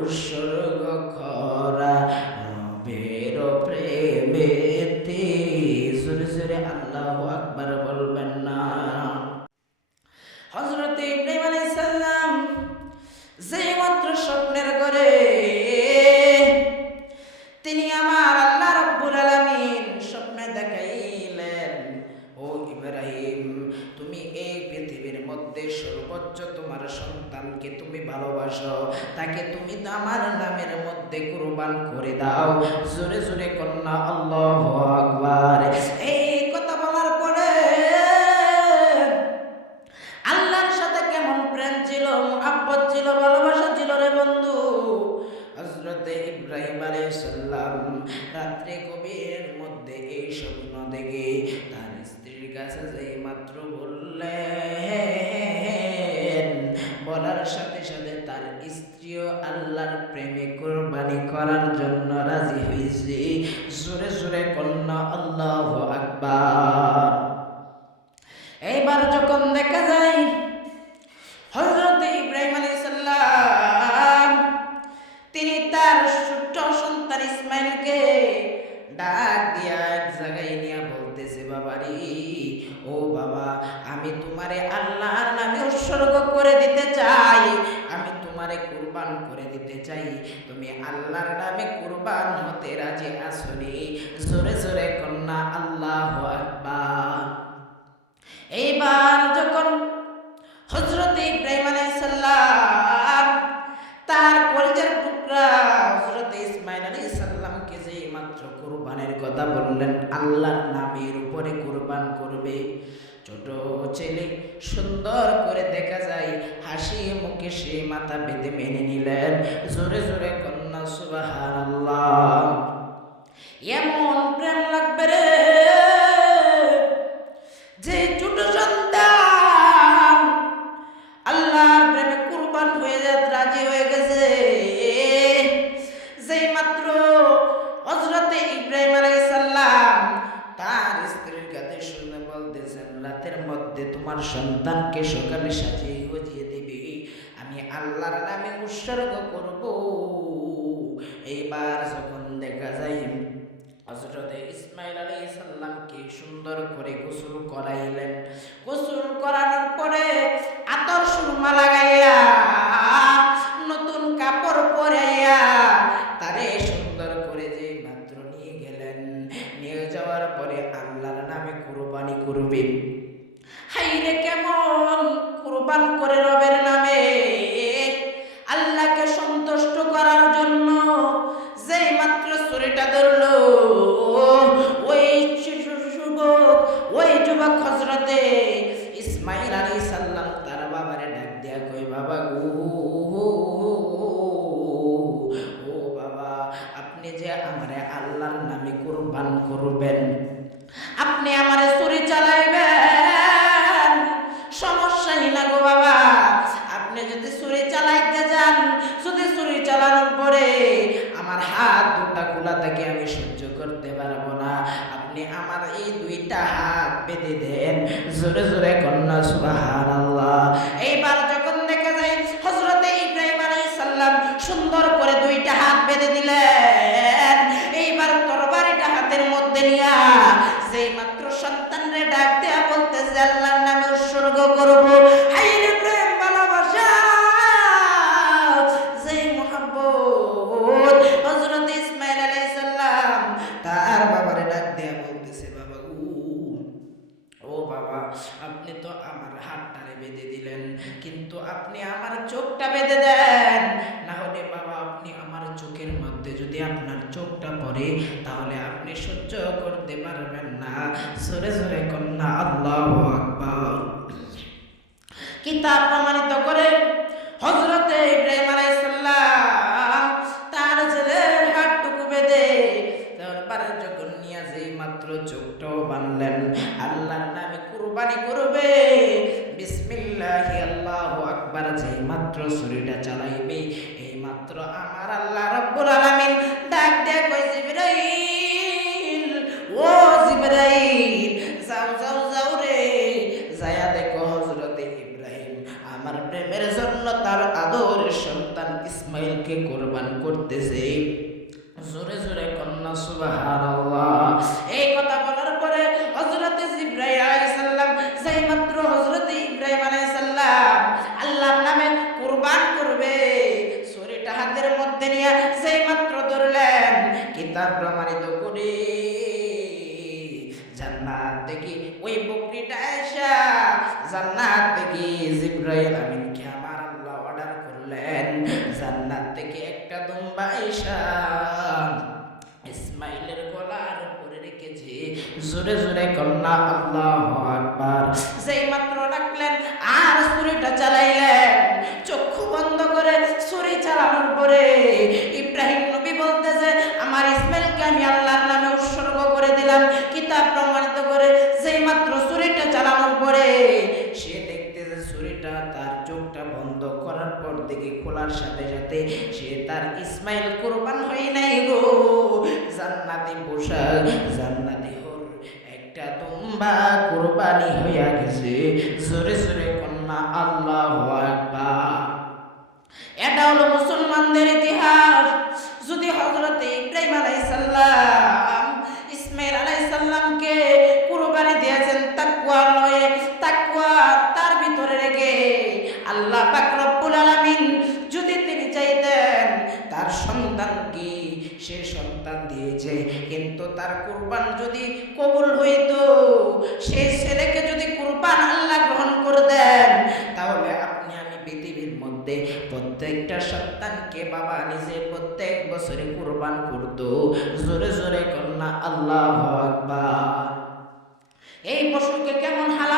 উৎসর্গ করা রবের প্রেমেতে সুরে সুরে আল্লাহ আকবার বলবেন না। হজরত ইব্রাহিম আলাইহিস সালাম যেই মাত্র স্বপ্নের ঘরে মধ্যে সর্বোচ্চ তোমার সন্তানকে তুমি ভালোবাসো, তাকে তুমি আমার নামের মধ্যে কুরবান করে দাও। জোরে জোরে কন্যা, আল্লাহু আকবার। এই কথা বলার পরে আল্লাহর সাথে কেমন প্রেম ছিল, মোহাব্বত ছিল, ভালোবাসা ছিল রে বন্ধু? হজরতে ইব্রাহিম আলাইসাল্লাম রাত্রে কবির মধ্যে এই স্বপ্ন দেখে তার স্ত্রীর কাছে যেই মাত্র বললেন ডাক দিয়া এক জায়গায় বলতেছে ও বাবা, আমি তোমারে আল্লাহর নামে উৎসর্গ করে দিতে চাই। আমি তোমারে কুরবান করে দিতে চাই। তুমি আল্লাহর নামে কুরবান হতে রাজি আসনি জোরে জোরে কন্যা, আল্লাহ আকবার। এইবার যখন হজরত কথা বললেন, আল্লাহর নামের উপরে কুরবান করবে। ছোট ছেলে সুন্দর করে দেখা যায়, হাসি মুখে সে মাথা বেঁধে মেনে নিলেন। জোরে জোরে কন্যা সুবাহ এমন প্রেম লাগবে রে। সন্তানকে সকালে সাজিয়ে গুজিয়ে দিবি। আমি আল্লাহর নামে উৎসর্গ করব। এইবার যখন দেখা যায় হজরত ইসমাইল আলাইহিস সালামকে সুন্দর করে গোসল করাইলেন। গোসল করানোর পরে আতর সুরমা লাগাইয়া, নতুন কাপড় পরাইয়া তারে সুন্দর করে যে মাত্র নিয়ে গেলেন। নিয়ে যাওয়ার পরে আল্লাহর নামে কুরবানি করবে। হাইরে কেমন? কুরবান করে রবের নামে। আল্লাহকে সন্তুষ্ট করার জন্য যেই মাত্র ছুরিটা ধরলো, ওই যুবক ওই যুবক হজরতে ইসমাইল আলী সাল্লাম তার বাবারে ডাক দিয়া কই বাবা গো, ও বাবা, আপনি যে আমারে আল্লাহর নামে কুরবান করবেন, আপনি আমারে ছুরি চালাইবেন হাত দুটা খোলা থাকে আমি সহ্য করতে পারব না। আপনি আমার এই দুইটা হাত বেঁধে দেন। জোরে জোরে কন্যা, সুবহানাল্লাহ। এইবার যখন দেখা যায় হযরতে ইব্রাহিম আলাইহিস সালাম সুন্দর করে দুইটা হাত বেঁধে দিলেন, এইবার তরবারিটা হাতের মধ্যে নিয়া যেই মাত্র সন্তানরে ডাক দেয়া বলতেছে, আল্লাহর নামে উৎসর্গ করব। হাইরে প্রেম ভালোবাসা! যেই চোখটা দেন। না হলে বাবা, আপনি আমার চোখের মধ্যে যদি আপনার চোখটা পড়ে, তাহলে আপনি সহ্য করতে পারবেন না। সরে সরে কন্যা, আল্লাহ আকবর। কিতাব প্রমাণিত মাত্র ছুরিটা চালাইবে এই মাত্র আমার আল্লাহ রব্বুল আলামিন ডাক দেয়া কই জিবরাইল, ও জিবরাইল, যাও যাও যাও রে। যায়া দেখো হযরত ইব্রাহিম, আমার প্রেমের জন্য তার আদরের সন্তান ইসমাইলকে কুরবান করতেছে। জান্নাত থেকে ওই বকরিটা এসা, জান্নাত থেকে জিবরাইল আমিনকে আমার আল্লাহ অর্ডার করলেন। জান্নাত থেকে একটা দুম্বা এসা, ইসমাইলের গলার উপরে রেখেছে। জোরে জোরে কন্যা আল্লাহ আকবার। সেই মাত্র রাখলেন আর ছুরিটা চালাইলেন। চক্ষু বন্ধ করে ছুরি চালানোর পরে ইসমাইল কোরবান হয় নাই গো। জান্নাতি পোশাক, জান্নাতি হর, একটা তুম্বা কোরবানি হইয়া গেছে। জোরে জোরে কন্যা আল্লাহ আকবার। এটা হলো মুসলমানদের ইতিহাস। যদি হজরতে ইব্রাহিম আলাইসাল্লাম কিন্তু তার কুরবান যদি কবুল হইতো, সেই ছেলেকে যদি কুরবান আল্লাহ গ্রহণ করে দেন, তাহলে আপনি আমি পৃথিবীর মধ্যে প্রত্যেকটা সন্তানকে বাবা নিজে প্রত্যেক বছরে কুরবান করতো। জোরে জোরে কন্যা, আল্লাহ আকবার। এই পশুকে কেমন হাল